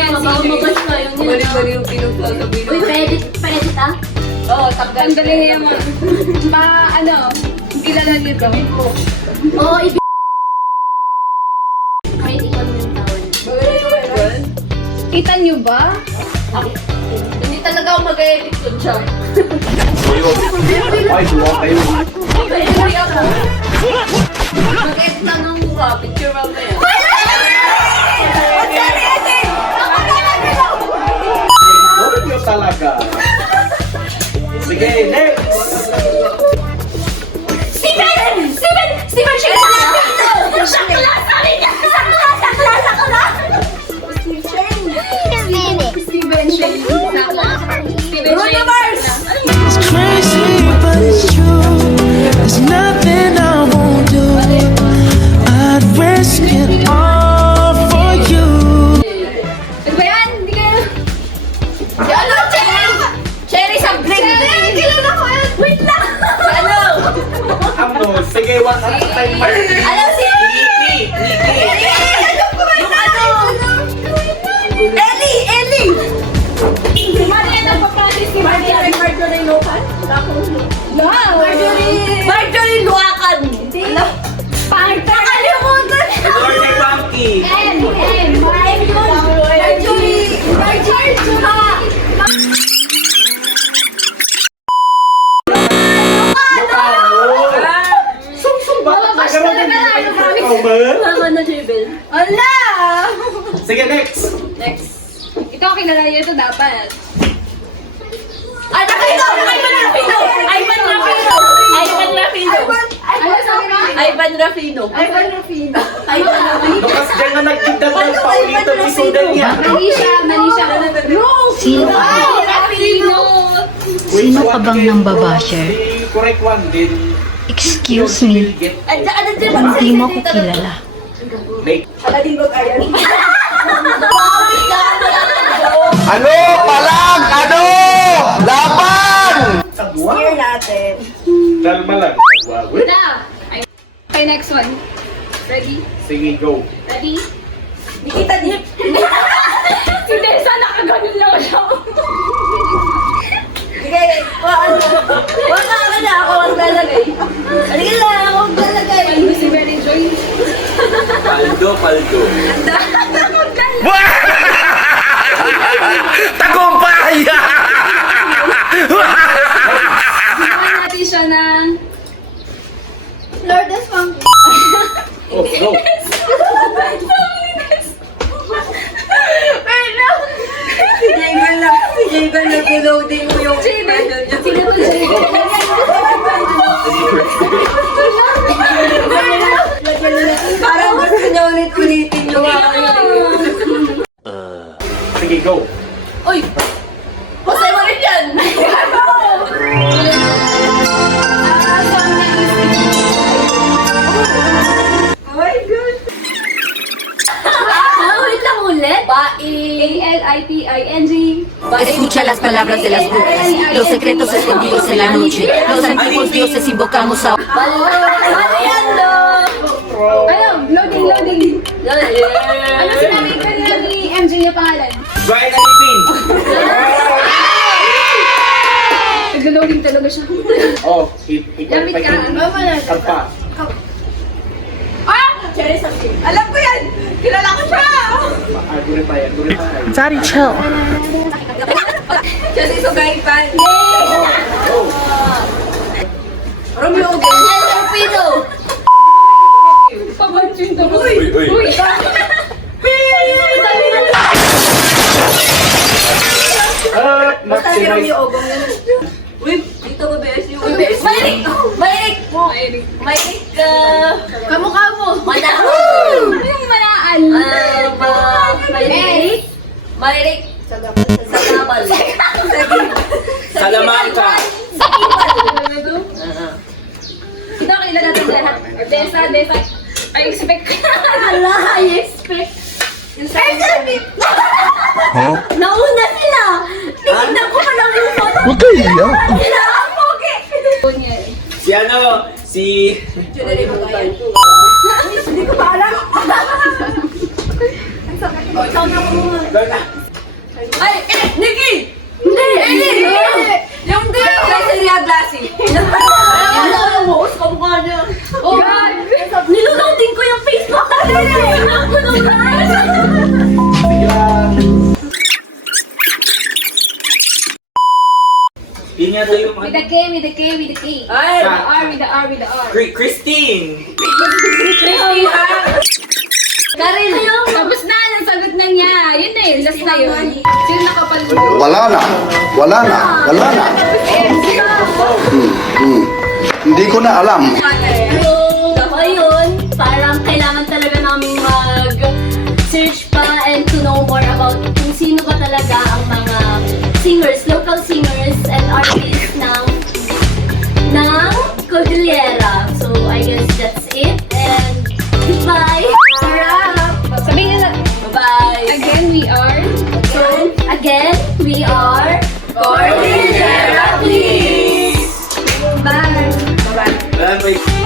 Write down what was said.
yan. Baka mabash na yun. Bali-bali yung pinagsasabi. Uy, pwede ah? Oo, tanggalin niya naman. Kilala niyo to? Oo, kahit ikaw yung tawag. Kita niyo ba? Hindi talaga ako mag-edit ko dyan. Ay, duwa kayo. Hindi ako. Mag-edit lang ng mukha. Picture mamaya. Lord nyo talaga. Sige, next! Steven! Sakla! Sabi niya! Sakla! Steven Shane. Bruno Mars! It's crazy, but it's true. There's nothing I won't do. I'd risk it all for you. Ano ba yan? Hindi kayo. Ano? Cherry sa break! Kilala ko yan! Wait lang! Ano? Ano? Sige, one at a time. Ano si... Yung ano? Ellie! Si Marian ang papalis si Marian. Marjorie Luakan? Marjorie Luakan! Ano? Nakalimutan! Lord ni Funky. Marjorie! Sung-sung ba? Over? na, Jebel. Ala! Sige, next! Next. Ito, kilala niyo ito dapat. Ay, Rapino! Ivan Rapino! Ano sabi mo? Ivan Rapino. Lukas dyan na nagtigdag ng Paulito Bisudan niya. Manisha. Sino ka? Rapino! Sino ka bang nang babasher? The correct one din. Excuse me, hindi mo ko kilala. Make. Ano? Palag! Ano? Laban! Sagwa? natin. Dalma lang. Sagwa. Wait. Na! Okay, next one. Ready? Sige, go. Ready? Nikita Dip. Si Tessa, nakaganon lang siya. Sige, wag ka na ako maglalagay. Halika lang, ako maglalagay. Ano si Mary Joy? Paldo. Tagumpay! Gawin natin siya ng... Lourdes Funky. Oh, go. Si Jagan na piloading mo yung Jebel! Sino to Jebel? Parang gusto niya ulit-ulitin yung Sige, go. Uy! Jose mo rin yan! Ulit lang ulit? A-L-I-T-I-N-G. Escucha las palabras de las brujas, los secretos escondidos en la noche, los antiguos dioses invocamos a... Mariano! Ano? Loading. Ano sinabi kanina ni MJ na pangalan? Brian Alipin. Nag-loading talaga siya. Oh, ikaw Lamit ka. Karpa. Cherry Sapphire. Alam ko yan! Kilala ko siya! Guri tayo. Daddy, chill. Siya si Sugaypan. Go. Romeo Ogen. Torpedo. Pabansin to. Uy. Basta si Maximize. Romeo Ogen yun. Uy, dito ba BSU? Mayirik! Mayirik ka! Kamukha mo. Manahon! Ano yung manaan? Mayirik! Mayirik! Sa Gabal. Salamanca. Ito, kilala natin lahat. Desa. I expect. I expect. Nauna sila! Tingnan ko pa lang yung photo. Huwag kayo iyak. Sila ang pogi! Si ano? Si... Hindi ko pa alam. Ikaw na kumuha. Go na. Ay, Nikki! Hindi! Yung Glassy. Bukas ka mukha niya. Oh, God! Nilulong ko yung Facebook. Nilulong ko nung Yun nga daw yung With the K, with the K, with the K. Ay! With the R, with the R, with the R. Christine! Karin! Tapos na, nasagot na niya. Yun na yun, last na yun. Sino nakapalito? Wala na. Wala na. Wala na. Hindi ko na alam. So, ayun, parang kailangan talaga namin mag-search pa and to know more about kung sino ba talaga ang mga singers, local singers and artists ng Cordillera. So, I guess that's it and goodbye! Sarap! Sabihin na, Bye-bye! again, we are... So, again, we are Cordillera, please! Bye! Bye.